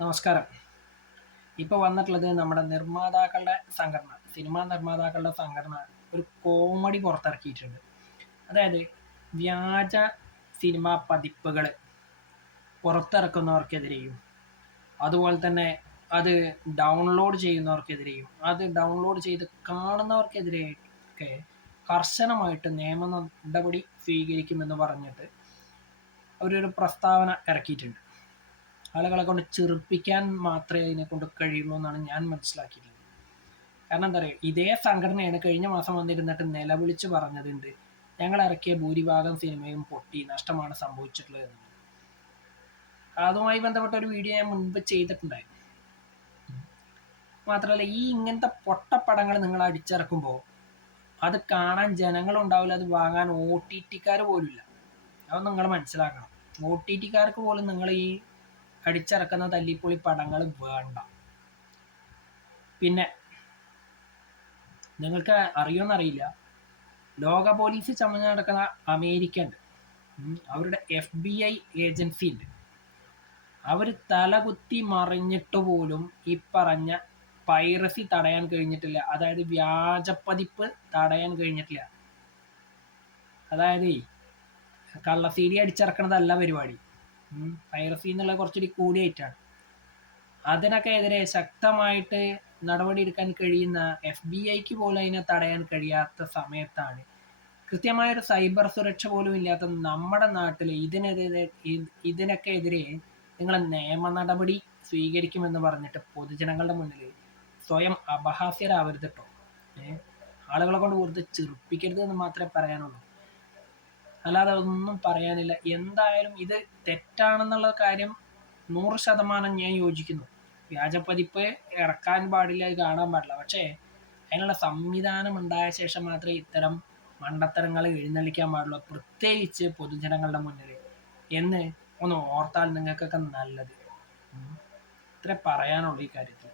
നമസ്കാരം. ഇപ്പോൾ വന്നിട്ടുള്ളത് നമ്മുടെ നിർമ്മാതാക്കളുടെ സംഘടന, സിനിമാ നിർമ്മാതാക്കളുടെ സംഘടന ഒരു കോമഡി പുറത്തിറക്കിയിട്ടുണ്ട്. അതായത് വ്യാജ സിനിമാ പതിപ്പുകൾ പുറത്തിറക്കുന്നവർക്കെതിരെയും അതുപോലെ തന്നെ അത് ഡൗൺലോഡ് ചെയ്യുന്നവർക്കെതിരെയും അത് ഡൗൺലോഡ് ചെയ്ത് കാണുന്നവർക്കെതിരെയൊക്കെ കർശനമായിട്ട് നിയമ നടപടി സ്വീകരിക്കുമെന്ന് പറഞ്ഞിട്ട് അവരൊരു പ്രസ്താവന ഇറക്കിയിട്ടുണ്ട്. ആളുകളെ കൊണ്ട് ചെറുപ്പിക്കാൻ മാത്രമേ അതിനെ കൊണ്ട് കഴിയുള്ളൂ എന്നാണ് ഞാൻ മനസ്സിലാക്കിയിട്ടുള്ളത്. കാരണം എന്താ പറയുക, ഇതേ സംഘടനയാണ് കഴിഞ്ഞ മാസം വന്നിരുന്നിട്ട് നിലവിളിച്ച് പറഞ്ഞതുണ്ട് ഞങ്ങൾ ഇറക്കിയ ഭൂരിഭാഗം സിനിമയും പൊട്ടി, നഷ്ടമാണ് സംഭവിച്ചിട്ടുള്ളത് എന്നുള്ളത്. അതുമായി ബന്ധപ്പെട്ട ഒരു വീഡിയോ ഞാൻ മുൻപ് ചെയ്തിട്ടുണ്ടായിരുന്നു. മാത്രമല്ല, ഈ ഇങ്ങനത്തെ പൊട്ടപ്പടങ്ങൾ നിങ്ങൾ അടിച്ചിറക്കുമ്പോൾ അത് കാണാൻ ജനങ്ങളുണ്ടാവില്ല, അത് വാങ്ങാൻ OTT-ക്കാർ പോലും ഇല്ല. അത് നിങ്ങൾ മനസ്സിലാക്കണം. OTT-ക്കാർക്ക് പോലും നിങ്ങൾ ഈ അടിച്ചിറക്കുന്ന തല്ലിപ്പൊളി പടങ്ങൾ വേണ്ട. പിന്നെ നിങ്ങൾക്ക് അറിയുമെന്നറിയില്ല, ലോക പോലീസ് ചമഞ്ഞ് നടക്കുന്ന അമേരിക്ക ഉണ്ട്. അവരുടെ FBI ഏജൻസി ഉണ്ട്. അവർ തലകുത്തി മറിഞ്ഞിട്ട് പോലും ഈ പറഞ്ഞ പൈറസി തടയാൻ കഴിഞ്ഞിട്ടില്ല. അതായത് വ്യാജപ്പതിപ്പ് തടയാൻ കഴിഞ്ഞിട്ടില്ല. അതായത് കള്ള CD അടിച്ചിറക്കണതല്ല പരിപാടി. പൈറസി എന്നുള്ളത് കുറച്ചുകൂടി കൂടിയായിട്ടാണ്. അതിനൊക്കെ എതിരെ ശക്തമായിട്ട് നടപടി എടുക്കാൻ കഴിയുന്ന FBI-ക്ക് പോലും അതിനെ തടയാൻ കഴിയാത്ത സമയത്താണ് കൃത്യമായൊരു സൈബർ സുരക്ഷ പോലും ഇല്ലാത്ത നമ്മുടെ നാട്ടിൽ ഇതിനൊക്കെ എതിരെ നിങ്ങൾ നിയമ നടപടി സ്വീകരിക്കുമെന്ന് പറഞ്ഞിട്ട് പൊതുജനങ്ങളുടെ മുന്നിൽ സ്വയം അപഹാസ്യരാവരുത് കേട്ടോ. ആളുകളെ കൊണ്ട് വെറുതെ ചെറുപ്പിക്കരുത് എന്ന് മാത്രമേ പറയാനുള്ളൂ. അല്ലാതെ ഒന്നും പറയാനില്ല. എന്തായാലും ഇത് തെറ്റാണെന്നുള്ള കാര്യം 100% ഞാൻ യോജിക്കുന്നു. വ്യാജപ്പതിപ്പ് ഇറക്കാൻ പാടില്ല, അത് കാണാൻ പാടില്ല. പക്ഷേ അതിനുള്ള സംവിധാനം ഉണ്ടായ ശേഷം മാത്രമേ ഇത്തരം മണ്ടത്തരങ്ങൾ എഴുന്നള്ളിക്കാൻ പാടുള്ളൂ, പ്രത്യേകിച്ച് പൊതുജനങ്ങളുടെ മുന്നിൽ എന്ന് ഒന്ന് ഓർത്താൽ നിങ്ങൾക്കൊക്കെ നല്ലത്. ഇത്രേ പറയാനുള്ളൂ ഈ കാര്യത്തിൽ.